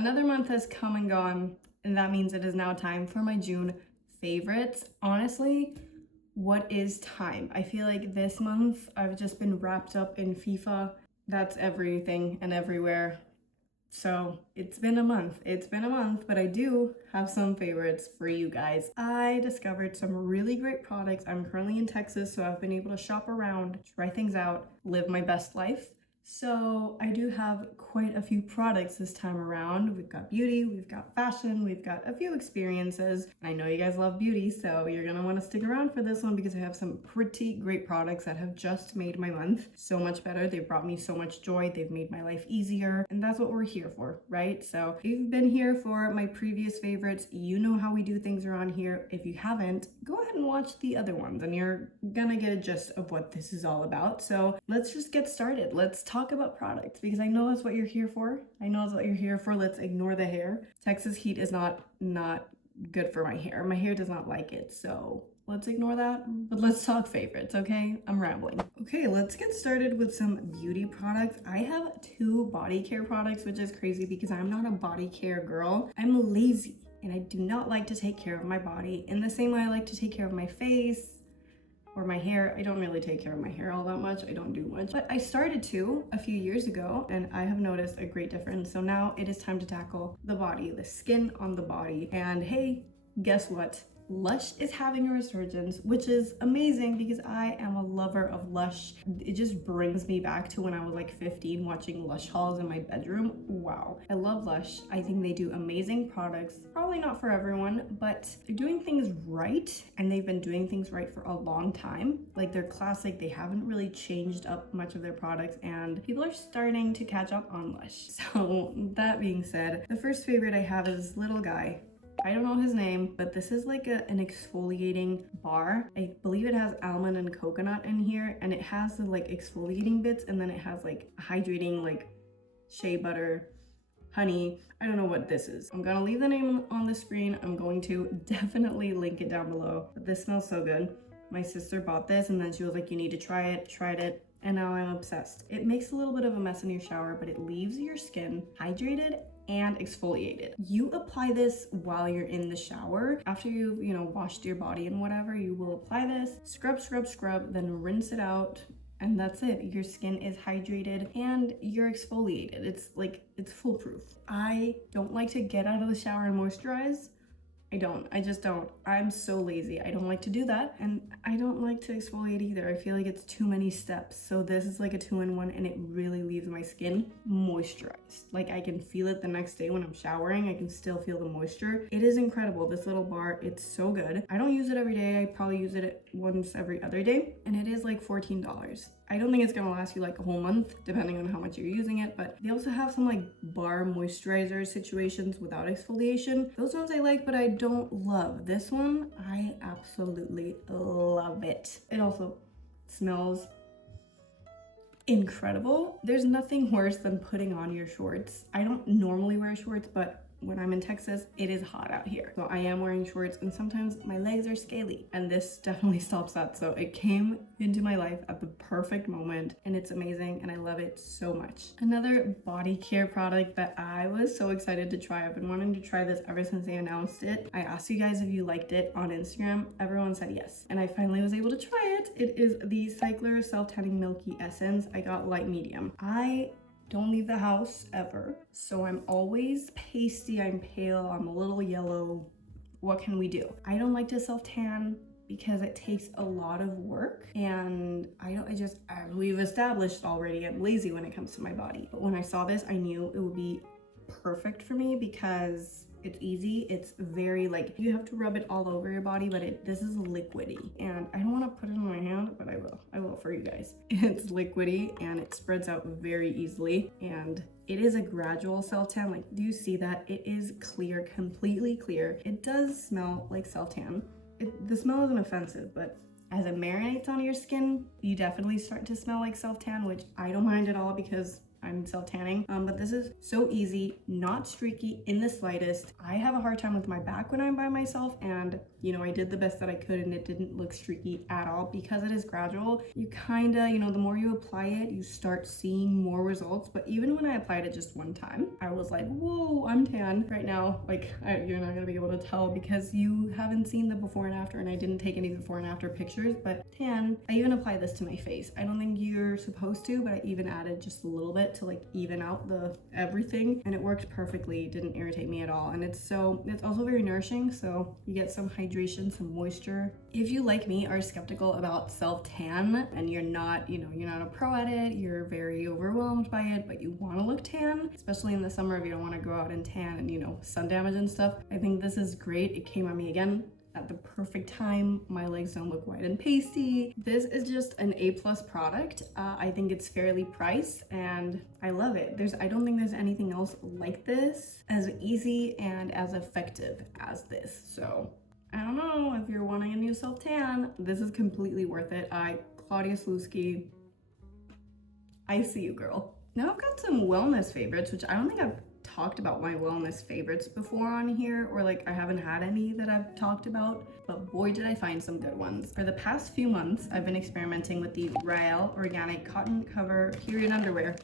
Another month has come and gone, and that means it is now time for my June favorites. Honestly, what is time? I feel like this month I've just been wrapped up in FIFA. That's everything and everywhere. So it's been a month, but I do have some favorites for you guys. I discovered some really great products. I'm currently in Texas, so I've been able to shop around, try things out, live my best life. So I do have quite a few products this time around. We've got beauty, we've got fashion, we've got a few experiences. I know you guys love beauty, so you're gonna wanna stick around for this one because I have some pretty great products that have just made my month so much better. They've brought me so much joy, they've made my life easier, and that's what we're here for, right? So if you've been here for my previous favorites, you know how we do things around here. If you haven't, go ahead and watch the other ones and you're gonna get a gist of what this is all about. So let's just get started. Let's talk about products because I know that's what you're here for. Let's ignore the hair. Texas heat is not good for my hair. My hair does not like it, so let's ignore that. But let's talk favorites, okay? I'm rambling. Okay, let's get started with some beauty products. I have 2 body care products, which is crazy because I'm not a body care girl. I'm lazy and I do not like to take care of my body in the same way I like to take care of my face or my hair. I don't really take care of my hair all that much. I don't do much, but I started to a few years ago and I have noticed a great difference. So now it is time to tackle the body, the skin on the body. And hey, guess what? Lush is having a resurgence, which is amazing because I am a lover of Lush. It just brings me back to when I was like 15 watching Lush hauls in my bedroom. Wow. I love Lush. I think they do amazing products. Probably not for everyone, but they're doing things right and they've been doing things right for a long time. Like they're classic. They haven't really changed up much of their products and people are starting to catch up on Lush. So that being said, the first favorite I have is this little guy. I don't know his name, but this is like an exfoliating bar. I believe it has almond and coconut in here, and it has the like exfoliating bits, and then it has like hydrating like shea butter, honey. I don't know what this is. I'm gonna leave the name on the screen. I'm going to definitely link it down below. But this smells so good. My sister bought this and then she was like, you need to try it, tried it. And now I'm obsessed. It makes a little bit of a mess in your shower, but it leaves your skin hydrated and exfoliated. You apply this while you're in the shower. After you've, washed your body and whatever, you will apply this, scrub, then rinse it out. And that's it. Your skin is hydrated and you're exfoliated. It's foolproof. I don't like to get out of the shower and moisturize. I just don't. I'm so lazy. I don't like to do that. And I don't like to exfoliate either. I feel like it's too many steps. So this is like a 2-in-1 and it really leaves my skin moisturized. Like I can feel it the next day when I'm showering. I can still feel the moisture. It is incredible. This little bar, it's so good. I don't use it every day. I probably use it once every other day. And it is like $14. I don't think it's gonna last you like a whole month, depending on how much you're using it, but they also have some like bar moisturizer situations without exfoliation. Those ones I like, but I don't love. This one, I absolutely love it. It also smells incredible. There's nothing worse than putting on your shorts. I don't normally wear shorts, but when I'm in Texas, it is hot out here. So I am wearing shorts and sometimes my legs are scaly and this definitely stops that. So it came into my life at the perfect moment and it's amazing and I love it so much. Another body care product that I was so excited to try. I've been wanting to try this ever since they announced it. I asked you guys if you liked it on Instagram. Everyone said yes. And I finally was able to try it. It is the Cycler Self-Tanning Milky Essence. I got light medium. I don't leave the house ever, so I'm always pasty, I'm pale, I'm a little yellow. What can we do? I don't like to self-tan because it takes a lot of work and as we've established already, I'm lazy when it comes to my body. But when I saw this, I knew it would be perfect for me because it's easy. It's very you have to rub it all over your body, but this is liquidy and I don't want to put it on my hand, but I will for you guys. It's liquidy and it spreads out very easily and it is a gradual self-tan. Do you see that? It is clear, completely clear. It does smell like self-tan. The smell isn't offensive, but as it marinates on your skin, you definitely start to smell like self-tan, which I don't mind at all because I'm self-tanning. But this is so easy, not streaky in the slightest. I have a hard time with my back when I'm by myself, and you know, I did the best that I could and it didn't look streaky at all. Because it is gradual, you kinda, you know, the more you apply it, you start seeing more results. But even when I applied it just one time, I was like, whoa, I'm tan right now. Like, you're not gonna be able to tell because you haven't seen the before and after, and I didn't take any before and after pictures, but tan. I even applied this to my face. I don't think you're supposed to, but I even added just a little bit to like even out the everything, and it worked perfectly. It didn't irritate me at all, and it's also very nourishing, so you get some hydration, some moisture. If you, like me, are skeptical about self-tan and you're not, you know, you're not a pro at it, you're very overwhelmed by it, but you want to look tan, especially in the summer if you don't want to go out and tan and, you know, sun damage and stuff, I think this is great. It came on me again at the perfect time. My legs don't look white and pasty. This is just an A+ product. I think it's fairly priced and I love it. I don't think there's anything else like this as easy and as effective as this. So I don't know, if you're wanting a new self-tan, this is completely worth it. Claudia Slutsky, I see you, girl. Now I've got some wellness favorites, which I don't think I've talked about my wellness favorites before on here, or like I haven't had any that I've talked about, but boy did I find some good ones. For the past few months, I've been experimenting with the Rael organic cotton cover period underwear.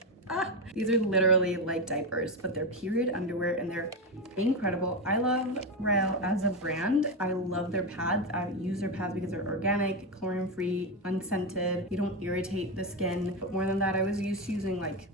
These are literally like diapers, but they're period underwear and they're incredible. I love Rael as a brand. I love their pads. I use their pads because they're organic, chlorine-free, unscented. You don't irritate the skin. But more than that, I was used to using like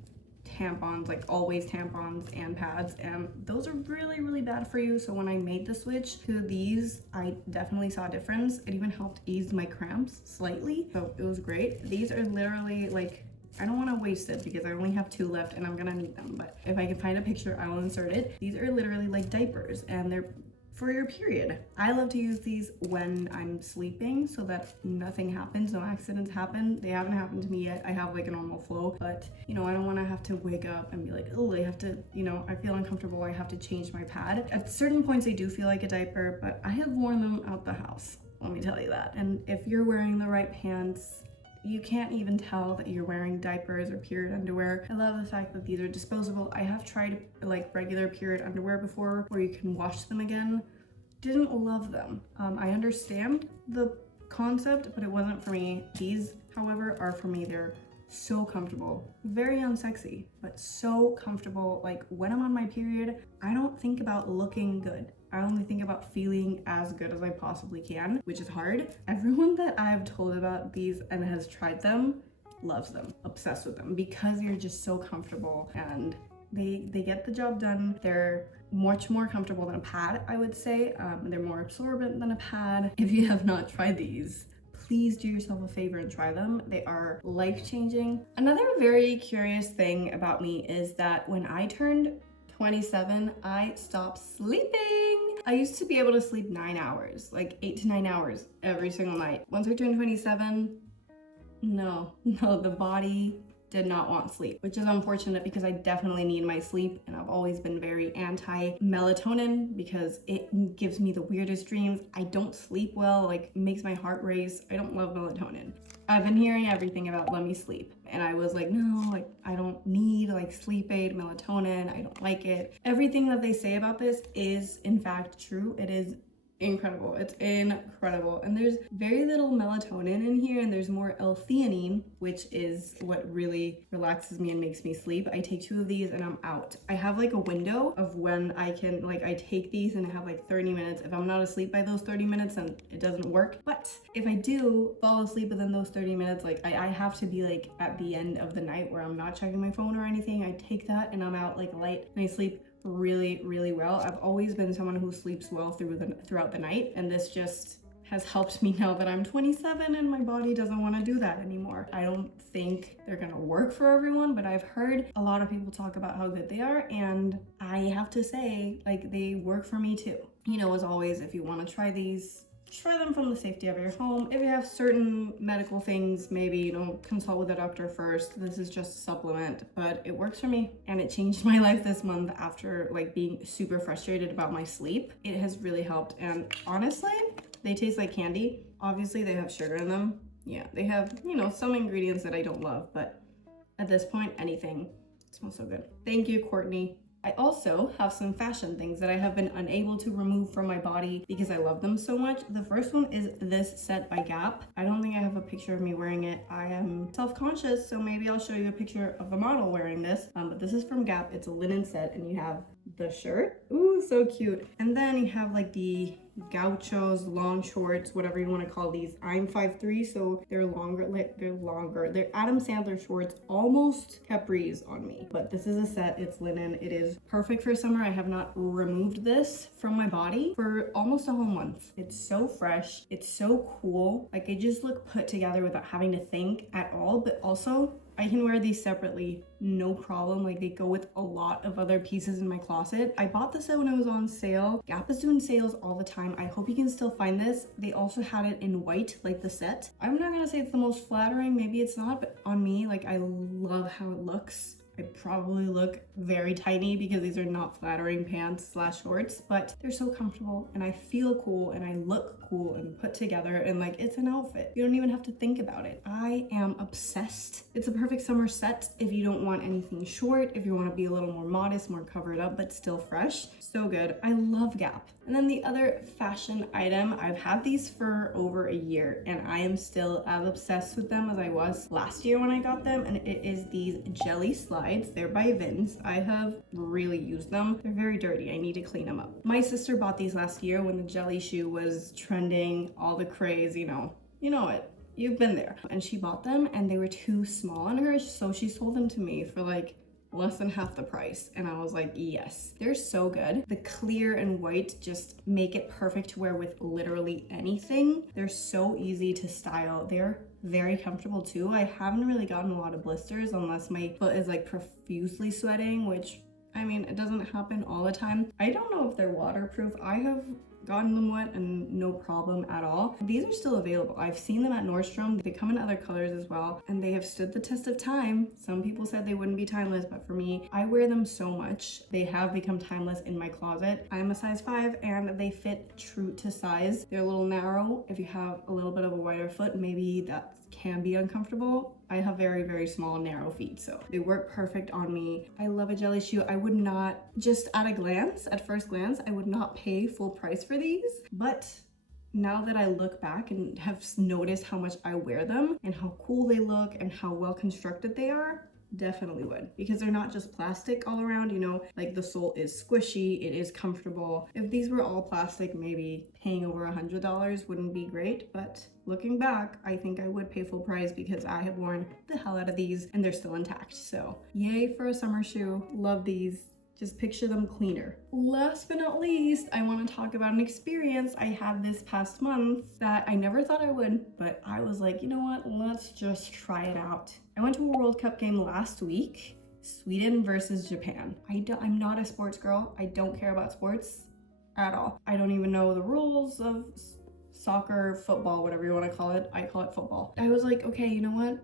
tampons, like always tampons and pads, and those are really bad for you. So when I made the switch to these, I definitely saw a difference. It even helped ease my cramps slightly, so it was great. These are literally like, I don't want to waste it because I only have 2 left and I'm gonna need them, but if I can find a picture, I will insert it. These are literally like diapers and they're for your period. I love to use these when I'm sleeping so that nothing happens, no accidents happen. They haven't happened to me yet. I have like a normal flow, but you know, I don't want to have to wake up and be like, oh, I have to, you know, I feel uncomfortable, I have to change my pad. At certain points they do feel like a diaper, but I have worn them out the house, let me tell you that. And if you're wearing the right pants, you can't even tell that you're wearing diapers or period underwear. I love the fact that these are disposable. I have tried like regular period underwear before where you can wash them again. Didn't love them. I understand the concept, but it wasn't for me. These, however, are for me. They're so comfortable. Very unsexy, but so comfortable. Like when I'm on my period, I don't think about looking good. I only think about feeling as good as I possibly can, which is hard. Everyone that I've told about these and has tried them loves them, obsessed with them, because you're just so comfortable and they get the job done. They're much more comfortable than a pad, I would say. They're more absorbent than a pad. If you have not tried these, please do yourself a favor and try them. They are life-changing. Another very curious thing about me is that when I turned 27, I stopped sleeping. I used to be able to sleep 9 hours, like 8 to 9 hours every single night. Once I turned 27, no, the body did not want sleep, which is unfortunate because I definitely need my sleep, and I've always been very anti-melatonin because it gives me the weirdest dreams. I don't sleep well, like makes my heart race. I don't love melatonin. I've been hearing everything about let me sleep, and I was like, no, like I don't need like sleep aid, melatonin, I don't like it. Everything that they say about this is in fact true. It is incredible. It's incredible. And there's very little melatonin in here, and there's more L-theanine, which is what really relaxes me and makes me sleep. I take 2 of these and I'm out. I have like a window of when I can, like I take these and I have like 30 minutes. If I'm not asleep by those 30 minutes, then it doesn't work. But if I do fall asleep within those 30 minutes, like I have to be like at the end of the night where I'm not checking my phone or anything. I take that and I'm out like light and I sleep really well. I've always been someone who sleeps well throughout the night, and this just has helped me now that I'm 27 and my body doesn't want to do that anymore. I don't think they're gonna work for everyone, but I've heard a lot of people talk about how good they are, and I have to say, like, they work for me too. You know, as always, if you want to try these, try them from the safety of your home. If you have certain medical things, maybe, you know, consult with a doctor first. This is just a supplement, but it works for me, and it changed my life this month after like being super frustrated about my sleep. It has really helped, and honestly, they taste like candy. Obviously, they have sugar in them. Yeah, they have, you know, some ingredients that I don't love, but at this point, anything It smells so good. Thank you, Courtney. I also have some fashion things that I have been unable to remove from my body because I love them so much. The first one is this set by Gap. I don't think I have a picture of me wearing it. I am self-conscious, so maybe I'll show you a picture of the model wearing this. But this is from Gap. It's a linen set, and you have the shirt. Ooh, so cute. And then you have like the gauchos, long shorts, whatever you want to call these. I'm 5'3", so they're longer. They're Adam Sandler shorts, almost capris on me. But this is a set. It's linen. It is perfect for summer. I have not removed this from my body for almost a whole month. It's so fresh. It's so cool. Like, I just look put together without having to think at all, but also I can wear these separately, no problem. Like, they go with a lot of other pieces in my closet. I bought this set when it was on sale. Gap is doing sales all the time. I hope you can still find this. They also had it in white, like the set. I'm not gonna say it's the most flattering, maybe it's not, but on me, like, I love how it looks. I probably look very tiny because these are not flattering pants slash shorts, but they're so comfortable and I feel cool and I look cool and put together, and like, it's an outfit. You don't even have to think about it. I am obsessed. It's a perfect summer set if you don't want anything short, if you want to be a little more modest, more covered up, but still fresh. So good. I love Gap. And then the other fashion item, I've had these for over a year and I am still as obsessed with them as I was last year when I got them, and it is these jelly slides. They're by Vince. I have really used them. They're very dirty. I need to clean them up. My sister bought these last year when the jelly shoe was trending, all the craze, you know it. You've been there. And she bought them and they were too small on her, so she sold them to me for like less than half the price, and I was like, yes. They're so good. The clear and white just make it perfect to wear with literally anything. They're so easy to style. They're very comfortable too. I haven't really gotten a lot of blisters unless my foot is like profusely sweating, which, I mean, it doesn't happen all the time. I don't know if they're waterproof. I have gotten them wet and no problem at all. These are still available. I've seen them at Nordstrom. They come in other colors as well, and they have stood the test of time. Some people said they wouldn't be timeless, but for me, I wear them so much. They have become timeless in my closet. I'm a size 5 and they fit true to size. They're a little narrow. If you have a little bit of a wider foot, maybe that can be uncomfortable. I have very, very small, narrow feet, so they work perfect on me. I love a jelly shoe. I would not, just at first glance, I would not pay full price for these, but now that I look back and have noticed how much I wear them and how cool they look and how well constructed they are, definitely would, because they're not just plastic all around, like the sole is squishy, it is comfortable. If these were all plastic, maybe paying over $100 wouldn't be great, but looking back, I think I would pay full price because I have worn the hell out of these and they're still intact. So yay for a summer shoe. Love these. Just picture them cleaner. Last but not least, I want to talk about an experience I had this past month that I never thought I would, but I was like, you know what, let's just try it out. I went to a World Cup game last week, Sweden versus Japan. I'm not a sports girl. I don't care about sports at all. I don't even know the rules of soccer, football, whatever you want to call it. I call it football. I was like, okay, you know what?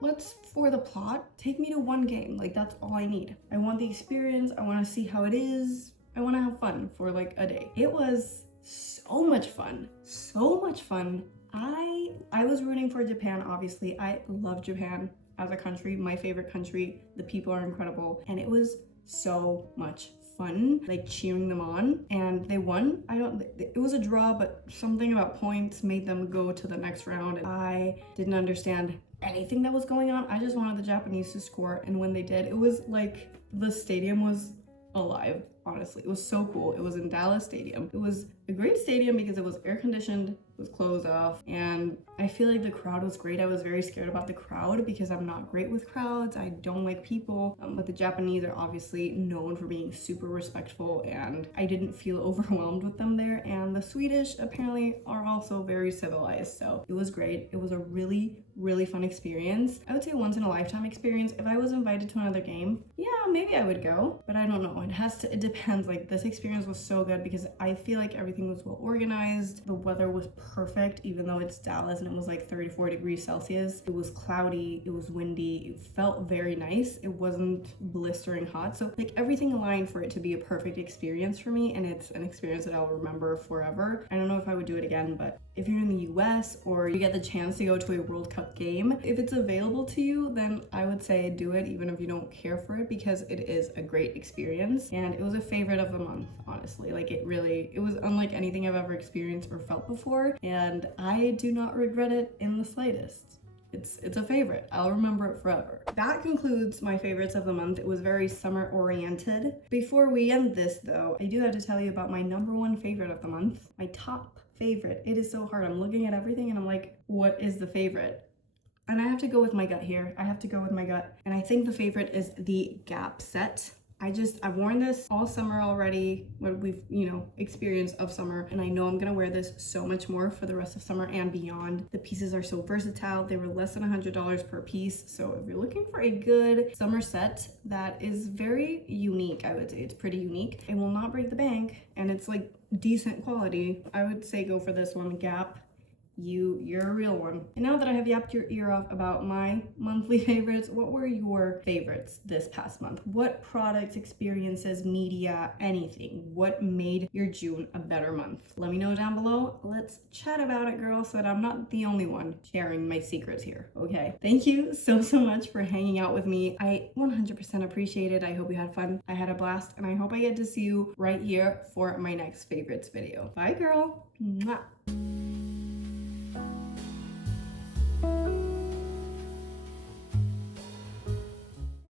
Let's, for the plot, take me to one game. Like, that's all I need. I want the experience. I want to see how it is. I want to have fun for like a day. It was so much fun. So much fun. I was rooting for Japan, obviously. I love Japan as a country, my favorite country. The people are incredible. And it was so much fun, like cheering them on, and they won. It was a draw, but something about points made them go to the next round. I didn't understand anything that was going on. I just wanted the Japanese to score, and when they did, it was like the stadium was alive. Honestly, it was so cool. It was in Dallas Stadium. It was a great stadium because it was air conditioned, it was closed off, and I feel like the crowd was great. I was very scared about the crowd because I'm not great with crowds. I don't like people, but the Japanese are obviously known for being super respectful, and I didn't feel overwhelmed with them there. And the Swedish apparently are also very civilized, so it was great. It was a really, really fun experience. I would say once in a lifetime experience. If I was invited to another game, yeah, maybe I would go, but I don't know. It depends. Like, this experience was so good because I feel like everything was well organized. The weather was perfect, even though it's Dallas and it was like 34 degrees Celsius. It was cloudy, it was windy, it felt very nice. It wasn't blistering hot. So like everything aligned for it to be a perfect experience for me, and it's an experience that I'll remember forever. I don't know if I would do it again, but if you're in the US or you get the chance to go to a World Cup game, if it's available to you, then I would say do it even if you don't care for it, because it is a great experience. And it was a favorite of the month, honestly. Like it was unlike anything I've ever experienced or felt before, and I do not regret it in the slightest. It's a favorite. I'll remember it forever. That concludes my favorites of the month. It was very summer oriented. Before we end this though, I do have to tell you about my number one favorite of the month, my top favorite. It is so hard. I'm looking at everything and I'm like, what is the favorite? And I have to go with my gut here. I have to go with my gut. And I think the favorite is the Gap set. I've worn this all summer already, what we've, experienced of summer, and I know I'm gonna wear this so much more for the rest of summer and beyond. The pieces are so versatile. They were less than $100 per piece. So if you're looking for a good summer set that is very unique, I would say it's pretty unique. It will not break the bank, and it's like decent quality. I would say go for this one, Gap. You're a real one. And now that I have yapped your ear off about my monthly favorites, what were your favorites this past month? What products, experiences, media, anything? What made your June a better month? Let me know down below. Let's chat about it, girl, so that I'm not the only one sharing my secrets here, okay? Thank you so much for hanging out with me. I 100% appreciate it. I hope you had fun. I had a blast, and I hope I get to see you right here for my next favorites video. Bye, girl. Mwah.